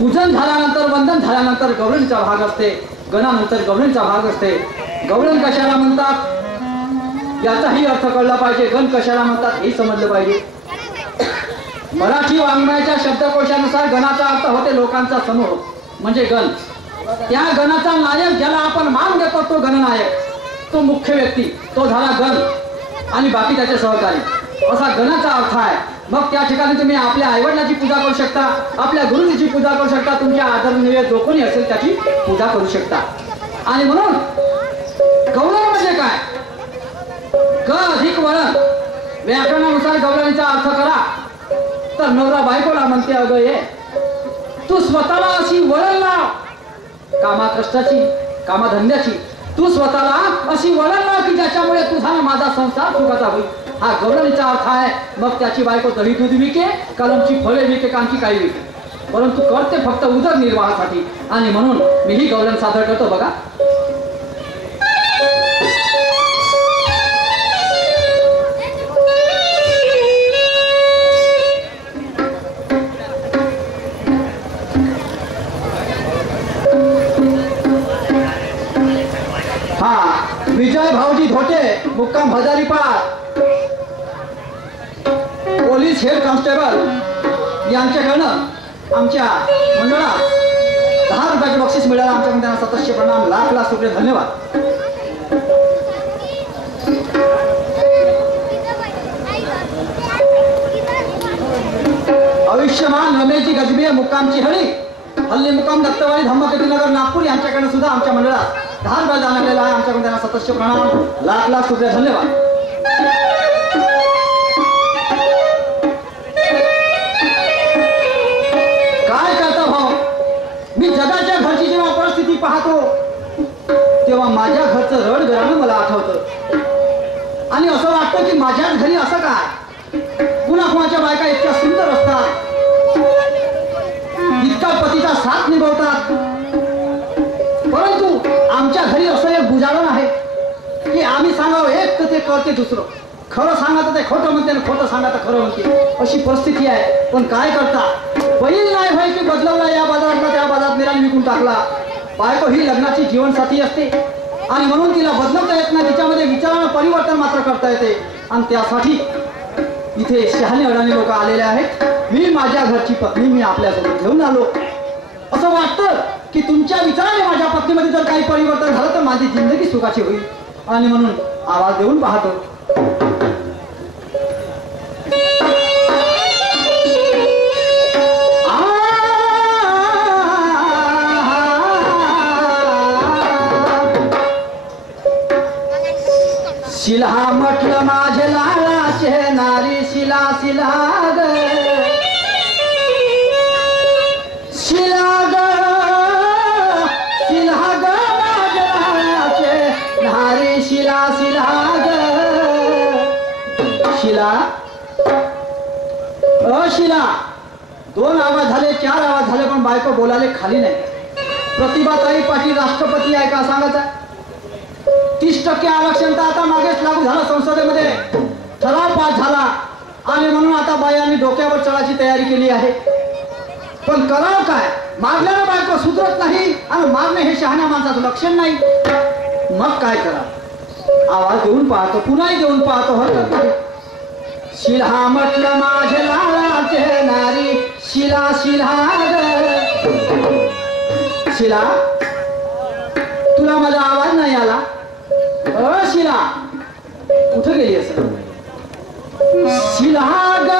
पूजन झाल्यानंतर वंदन झाल्यानंतर गवळणीचा भाग असते, गणानंतर गवळणीचा भाग असते. गवळण कशाला म्हणतात याचाही अर्थ कळला पाहिजे, गण कशाला म्हणतात हे समजलं पाहिजे. मराठी वाङ्मयाच्या शब्दकोशानुसार गणाचा अर्थ होते लोकांचा समूह म्हणजे गण. त्या गणाचा नायक ज्याला आपण मान देतो तो गणनायक, तो मुख्य व्यक्ती, तो झाला गण आणि बाकी त्याचे सहकारी, असा गणाचा अर्थ आहे. मग त्या ठिकाणी तुम्ही आपल्या आईवडिलांची पूजा करू शकता, आपल्या गुरुजीची पूजा करू शकता, तुमच्या आदरणीय जो कोणी असेल त्याची पूजा करू शकता. आणि म्हणून गवळण म्हणजे काय, ग अधिक वळण. व्याकरणानुसार गवळणीचा अर्थ करा तर नवरा बायकोला म्हणते, अगं ये तू स्वतःला अशी वळण लाव, कामा कष्टाची कामाधंद्याची तू स्वतःला अशी वळण लाव की ज्याच्यामुळे तुझा माझा संसार सुखाचा होईल. हा गवळणीचा अर्थ आहे. मग त्याची बायको दही दूध विके, कलमची फळे विके, कांची काही विके, परंतु करते फक्त उदरनिर्वाहासाठी. आणि म्हणून मी ही गवळण सादर करतो. बघा, विजय भाऊजी धोटे, मुक्काम हजारीपार, पोलीस हेड कॉन्स्टेबल यांच्याकडनं आमच्या मंडळात 10 रुपयाचे बक्षीस मिळालं. आमच्याकडून त्यांना सततचे प्रणाम, लाख लाख रुपये धन्यवाद. आयुष्यमान रमेशजी गजबे, मुक्काम चिहळी, हल्ली मुक्काम दत्तवाडी, धम्मकेतीनगर, नागपूर यांच्याकडे सुद्धा आमच्या मंडळात 10 रुपये दान आलेला आहे. आमच्याकडून त्यांना सततचे प्रणाम, लाख लाख रुपये धन्यवाद. काय करता भाऊ, मी जगाच्या घरची जेव्हा परिस्थिती पाहतो तेव्हा माझ्या घरचं रडगाणं मला आठवतं आणि असं वाटतं की माझ्याच घरी असं काय. कुणाकुणाच्या बायका इतक्या सुंदर असतात, इतका पतीचा साथ निभवतात, परंतु आमच्या घरी असं एक बुजारण आहे की आम्ही सांगावं एक तर ते करते दुसरं, खरं सांगा तर ते खोटं म्हणते आणि खोटं सांगा तर खरं म्हणते, अशी परिस्थिती आहे. पण काय करता, बैल नाही भाई की बदलवला या बाजारातला त्या बाजारात निराण विकून टाकला. बायको ही लग्नाची जीवनसाथी असते आणि म्हणून तिला बदलवता येत नाही, तिच्यामध्ये विचारानं परिवर्तन मात्र करता येते. आणि त्यासाठी इथे शहाणे अडाणी लोक आलेले आहेत. मी माझ्या घरची पत्नी मी आपल्यासोबत घेऊन आलो. असं वाटतं की तुमच्या विचाराने माझ्या पत्नीमध्ये जर काही परिवर्तन झालं तर माझी जिंदगी सुखाची होईल. आणि म्हणून आवाज देऊन पाहतो. शिला म्हटलं माझे लालाचे नारी, शिला शिला ग शिला ग शिला ग माझे लालाचे नारी, शिला शिला ग शिला. शिला 2 आवाज झाले, 4 आवाज झाले, पण बायको बोलाले खाली नाही. प्रतिभाताई पाटील राष्ट्रपती आहे का सांगायचं. 30% आरक्षण तर आता मागेच लागू झालं, संसदेमध्ये ठराव पास झाला आणि म्हणून आता बायांनी डोक्यावर चढायची तयारी केली आहे. पण करावं काय, मागल्याला बायको सुधरत नाही आणि मागणे हे शहाण्या माणसाचं लक्षण नाही. मग काय करा, आवाज देऊन पाहतो, पुन्हाही देऊन पाहतो. हरकत नाही. शिला म्हटलं माझे लालाचे नारी, शिला शिला शिला. तुला माझा आवाज नाही आला. शिला कुठं गेली असं. शिला ग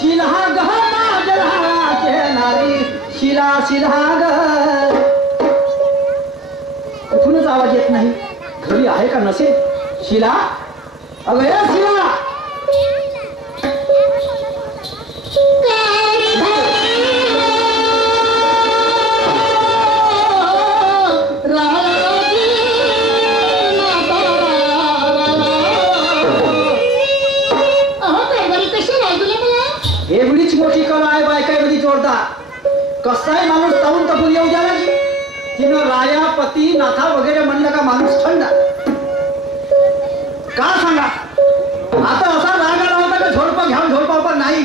शिला ग माझ्या लालाचे नारी, शिला शिला ग. कुठूनच आवाज येत नाही. घरी आहे का नसेल. शिला, अगं शिला. एवढीच मोठी कला आहे बायकाईमध्ये जोरदार. कसाही माणूस ताऊन तपून येऊ द्या ना, तिनं राया पती नाथा वगैरे म्हणलं का माणूस थंड. का सांगा, आता असा राग आला होता का झोडपा घ्यावं झोडपा नाही.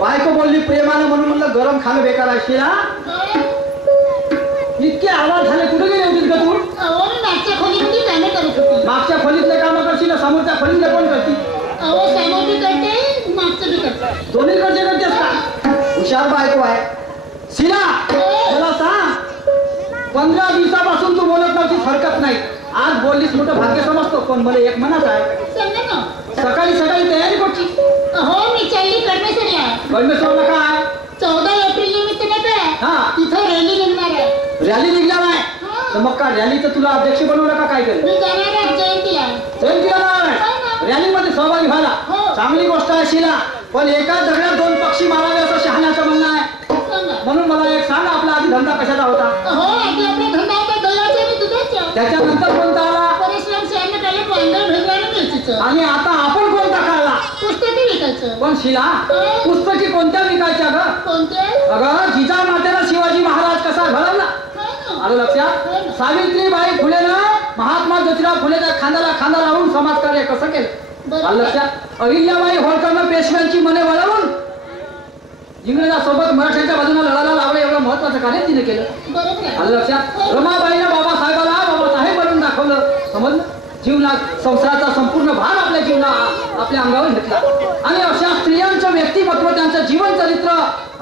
बायको बोलली प्रेमानं म्हणून म्हणलं गरम खाणं बेकार आहे शिला. इतके आवाज झाले, कुठे गेले होतीस का तू? अहो मी मागच्या खोलीमध्ये कामे करत होती. मागच्या खोलीतले काम करशील ना समोरच्या खोलीतले कोण करतील? अहो समोर बी करते मागचं बी करते. दोन्हीकडचे करतेस का? हुशार बायको आहे शिला. मला सांग, 15 दिवसापासून तू बोलत नव्हती, हरकत नाही. आज बोललीस मोठं भाग्य समजतो, पण मला एक मनात आहे. सांगा ना. सकाळी सकाळी तयारी करची. अहो मी चालली कडमेसरला. कडमेश्वरला काय? 14 एप्रिल निमित्त नाही का हा. तिथं रॅली निघणार आहे. रॅली निघणार आहे हा. तर मग काय रॅलीचं तुला अध्यक्ष बनवलं का काय केलं? मी जाणार आहे जयंतीला. जयंतीला जाणार आहे? हो ना. रॅलीमध्ये सहभागी व्हायला हो. चांगली गोष्ट आहे शिला, पण एका दगडात 2 पक्षी मारावे असं शहाण्याचं म्हणणं आहे. सांगा. म्हणून मला एक सांग, आपला आधी धंदा कशाचा होता? अहो आधी आपला धंदा होता दह्याचा आणि दुधाचा. त्याच्यानंतर कोणता आला? परशुराम साहेबांनी काढलं वांगण भेटवायला मिरचीचं. आणि आता आपण कोणता काढला? पुस्तके विकायचं. पण शिला, पुस्तकी कोणत्या विकायच्या ग? कोणते? अगं जिजामातेला शिवाजी महाराज कसा घडवला हो ना. आलं लक्षात? सावित्रीबाई फुलेनं महात्मा ज्योतिराव फुलेच्या खांद्याला खांदा लावून समाजकार्य कसं केलं आलं लक्षात? अहिल्याबाई होळकरनं पेशव्यांची मने वळवून इंग्रजांसोबत मराठ्यांच्या बाजूने लढायला लावलं, एवढं महत्वाचं कार्य तिने केलं. बरोबर आहे. आलं लक्षात? रमाबाईनं बाबासाहेबाला बाबासाहेब बनवून दाखवलं, समजलं? जीवनात संसाराचा संपूर्ण भार आपल्या आपल्या अंगावर घेतला. आणि अशा स्त्रियांचं व्यक्तिमत्व, त्यांचं जीवन चरित्र,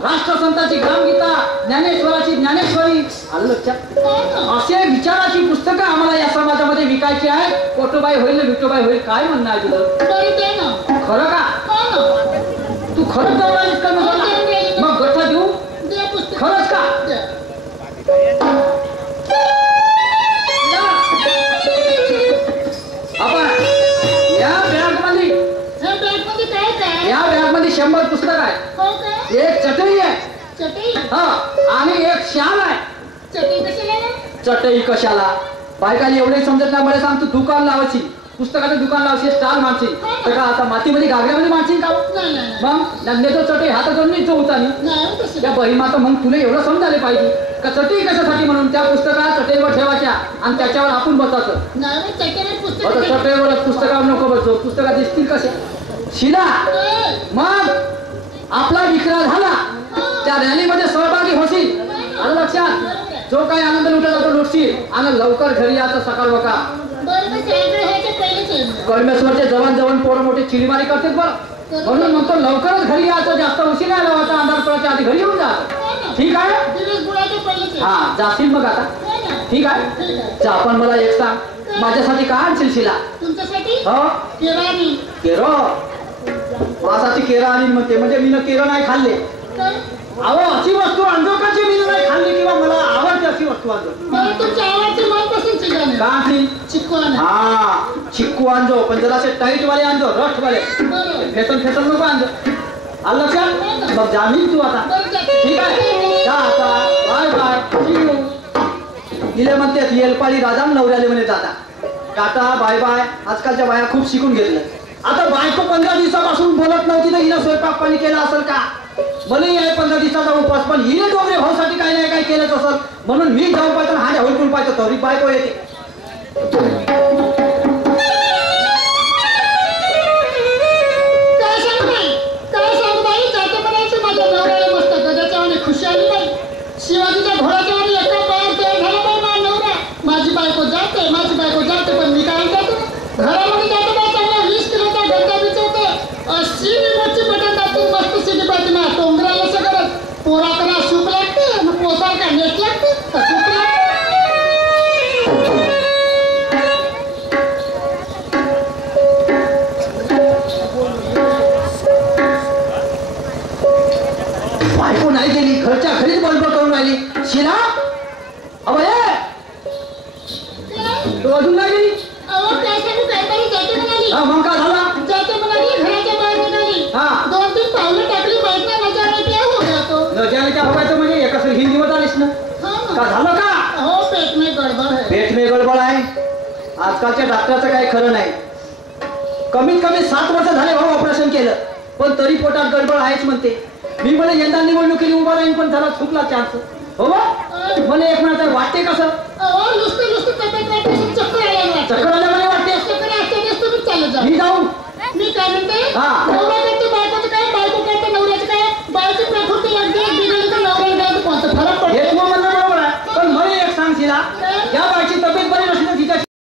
राष्ट्रसंताची ग्रामगीता, ज्ञानेश्वराची ज्ञानेश्वरी, आलं लक्षात? हो ना. असे विचाराची पुस्तकं आम्हाला या समाजामध्ये विकायची आहेत. पोटोबाई होईल ना विठोबाई होईल, काय म्हणणं आहे तुझं? बरं दे ना. खरं का? हो ना. तू खरंच जाऊन आलीस का हो, मला? जाऊन आली. मग गठ्ठा देऊ? दे पुस्तक. खरंच का? दे. आपण या बॅगमध्ये ह्या बॅगमध्ये काय काय? या बॅगमध्ये 100 पुस्तक आहे, हो काय? एक चटई आहे, चटई. हा, आणि एक शाल आहे. चटई कशाला ना? चटई कशाला? बायकाने एवढे समजत नाही. मला सांग, तू दुकान लावायची, पुस्तकाचं दुकान लावशील, स्टॉल मारशील, तर का आता मातीमध्ये गागऱ्यामध्ये मारशील का? नाही नाही नाही. मग नंदेचं चटई हात करून मी उतानी नाही हो तसं. त्या बहिमाता. मग तुला एवढं समजायला पाहिजे का चटई कशासाठी, म्हणून त्या पुस्तकात चटईवर ठेवायच्या आणि त्याच्यावर आपण बसायचं. नाही हो, चटईवर पुस्तक आता ठेव. चटईवर पुस्तकावर नको बसतो, पुस्तकात दिसतील कसे शिला. ए, मग आपला विक्रा झाला, त्या रॅलीमध्ये सहभागी होशील, आलं लक्षात? जो काही आनंद लुटत जातो लुटशील, आणि लवकर घरी यायचं सकाळ बका. बरं मग सायंकाळी व्हायच्या पहिलेच येईन. कडमेश्वरचे जवान जवान पोरं मोठे चिडीमारी करतात बरं, म्हणून म्हणतो लवकरच घरी यायचं, जास्त उशीर नाही लावायचा, अंधार पडायच्या आधी घरी येऊन जा. हो ना. ठीक आहे? दिवस बुडायच्या पहिलेच येईन. हा, जाशील मग आता. हो ना. ठीक आहे? ठीक आहे. जा, पण मला एक सांग, माझ्यासाठी काय आणशील शिला? तुमच्यासाठी हो, केरानी. केरो. माझ्यासाठी केरा आणि म्हणते, म्हणजे मी केरं नाही खाल्ले. तर अहो, अशी वस्तू आणतो का जी मी नाही खाल्ली, किंवा मला आवडते अशी वस्तू आणतो? मला तुमच्या आवडते मनपसंत चिकन का आणली? चिकू आणा. हा, चिक्कू आणजो, पण जरासे टाईट वाले आणजो, रफ वाले. बरं. फेसन फेसन नको आणजो. आलं लक्षात? मग जामीन तू आता. बरं जाते. ठीक आहे? जा आता. Bye bye. See you. इले म्हणते येलपाळी राजा नवऱ्याले म्हणे जाता. Tata bye bye. आजकालच्या बाया खूप शिकून घेतलं. आता बायको 15 दिवसापासून बोलत नव्हती तर हिनं स्वयंपाक पाणी केला असेल का? भलेही आहे 15 दिवसाचा उपवास, पण हिने डोंगरे भाऊसाठी काही नाही काही केलंच असेल, म्हणून मी जाऊन पाहतो, हा हुडकून पाहतो, तरी बायको येते. काय सांगू बाई? काय सांगू बाई? जाते म्हणायचं माझ्या नवऱ्याला मस्त गजाच्या वाणी खुशी आली बाई. शिवाजीच्या घोड्याच्या वाणी एका पायावर तयार झाला बाई माझा नवरा. माझी बायको जाते, माझी बायको जाते, पण मी काय जाते घरामध्ये जाते बाई, चांगला 20 किलोचा गंजा बिचवते, 80 मिनिटची बटन दाबून मस्त सिटी पाहिजे ना, टोंगराला सगळं पोरा करा सूप लागते, मग पोसार का नेट लागते का सूप लागते. बायको नाही गेली, घरच्या घरीच बडबड करून राहिली. शिला अवय तो अजून नाही गेली. अहो काय सांगू, काहीतरी जाते म्हणाली. हा, मग काय झाला? जाते म्हणाली, घराच्या बाहेर निघाली. हा. 2-3 पावलं टाकली, माहित नाही माझ्या वेळी काय हो गया तो. न जाने क्या होगायचं म्हणजे एका हिंदीवर आलीस ना. हो का ना. झालं का? हो पेट में गडबड है. पेट में गडबड आहे. आजकालच्या डॉक्टरचं काही खरं नाही. कमीत कमी 7 वर्ष झाले भाऊ ऑपरेशन केलं, पण तरी पोटात गडबड आहेच म्हणते. मी मला यंदा निवडणुकीला उभा राहीन, पण त्याला चुकला चान्स. हो बा? मला एक म्हणत वाटते कसं? अहो नुसतं तब्येत वाटते, चक्कर आल्याला वाटते. चक्कर आल्यामुळे वाटते. चक्कर असते तुम्ही चालत जा. मी जाऊ. मी काय म्हणते, हा. नवरा करते बायकोचं काय, बायको करते नवऱ्याचं काय, बायकोची प्रकृती अगदी बिघडली आहे या बाळची तब्येत बरी